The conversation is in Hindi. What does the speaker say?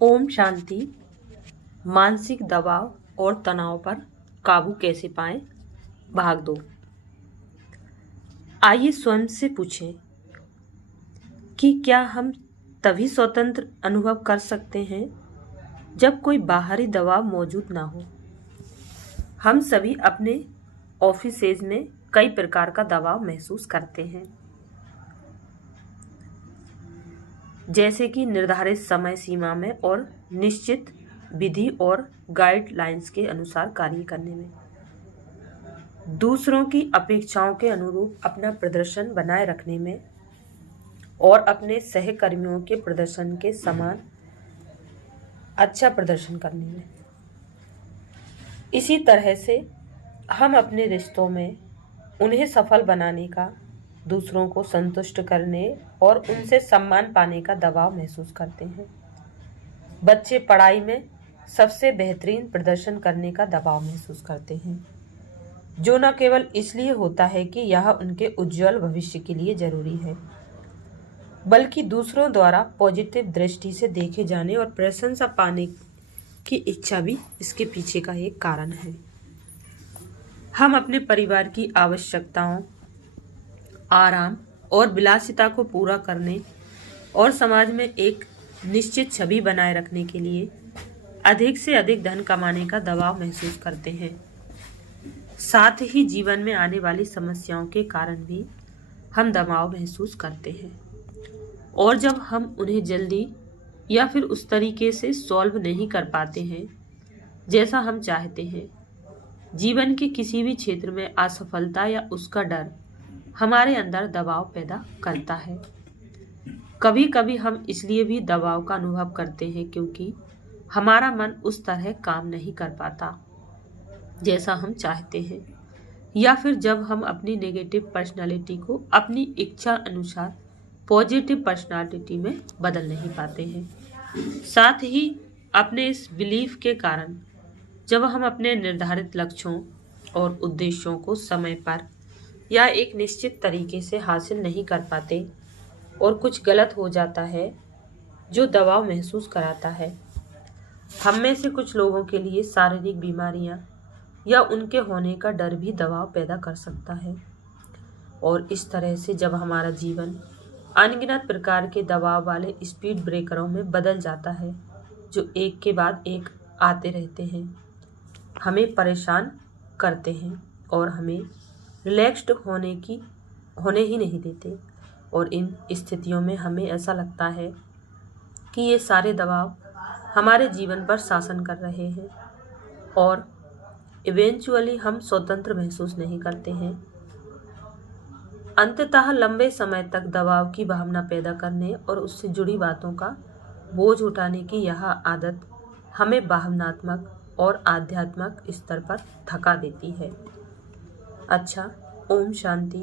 ओम शांति। मानसिक दबाव और तनाव पर काबू कैसे पाएं? भाग 2। आइए स्वयं से पूछें कि क्या हम तभी स्वतंत्र अनुभव कर सकते हैं जब कोई बाहरी दबाव मौजूद ना हो। हम सभी अपने ऑफिसेज में कई प्रकार का दबाव महसूस करते हैं, जैसे कि निर्धारित समय सीमा में और निश्चित विधि और गाइडलाइंस के अनुसार कार्य करने में, दूसरों की अपेक्षाओं के अनुरूप अपना प्रदर्शन बनाए रखने में और अपने सहकर्मियों के प्रदर्शन के समान अच्छा प्रदर्शन करने में। इसी तरह से हम अपने रिश्तों में उन्हें सफल बनाने का, दूसरों को संतुष्ट करने और उनसे सम्मान पाने का दबाव महसूस करते हैं। बच्चे पढ़ाई में सबसे बेहतरीन प्रदर्शन करने का दबाव महसूस करते हैं, जो न केवल इसलिए होता है कि यह उनके उज्जवल भविष्य के लिए जरूरी है, बल्कि दूसरों द्वारा पॉजिटिव दृष्टि से देखे जाने और प्रशंसा पाने की इच्छा भी इसके पीछे का एक कारण है। हम अपने परिवार की आवश्यकताओं, आराम और विलासिता को पूरा करने और समाज में एक निश्चित छवि बनाए रखने के लिए अधिक से अधिक धन कमाने का दबाव महसूस करते हैं। साथ ही जीवन में आने वाली समस्याओं के कारण भी हम दबाव महसूस करते हैं, और जब हम उन्हें जल्दी या फिर उस तरीके से सॉल्व नहीं कर पाते हैं जैसा हम चाहते हैं, जीवन के किसी भी क्षेत्र में असफलता या उसका डर हमारे अंदर दबाव पैदा करता है। कभी कभी हम इसलिए भी दबाव का अनुभव करते हैं क्योंकि हमारा मन उस तरह काम नहीं कर पाता जैसा हम चाहते हैं, या फिर जब हम अपनी नेगेटिव पर्सनालिटी को अपनी इच्छा अनुसार पॉजिटिव पर्सनालिटी में बदल नहीं पाते हैं। साथ ही अपने इस बिलीफ के कारण जब हम अपने निर्धारित लक्ष्यों और उद्देश्यों को समय पर या एक निश्चित तरीके से हासिल नहीं कर पाते और कुछ गलत हो जाता है, जो दबाव महसूस कराता है। हम में से कुछ लोगों के लिए शारीरिक बीमारियां या उनके होने का डर भी दबाव पैदा कर सकता है, और इस तरह से जब हमारा जीवन अनगिनत प्रकार के दबाव वाले स्पीड ब्रेकरों में बदल जाता है, जो एक के बाद एक आते रहते हैं, हमें परेशान करते हैं और हमें रिलैक्स्ड होने ही नहीं देते, और इन स्थितियों में हमें ऐसा लगता है कि ये सारे दबाव हमारे जीवन पर शासन कर रहे हैं, और इवेंचुअली हम स्वतंत्र महसूस नहीं करते हैं। अंततः लंबे समय तक दबाव की भावना पैदा करने और उससे जुड़ी बातों का बोझ उठाने की यह आदत हमें भावनात्मक और आध्यात्मिक स्तर पर थका देती है। अच्छा, ओम शांति।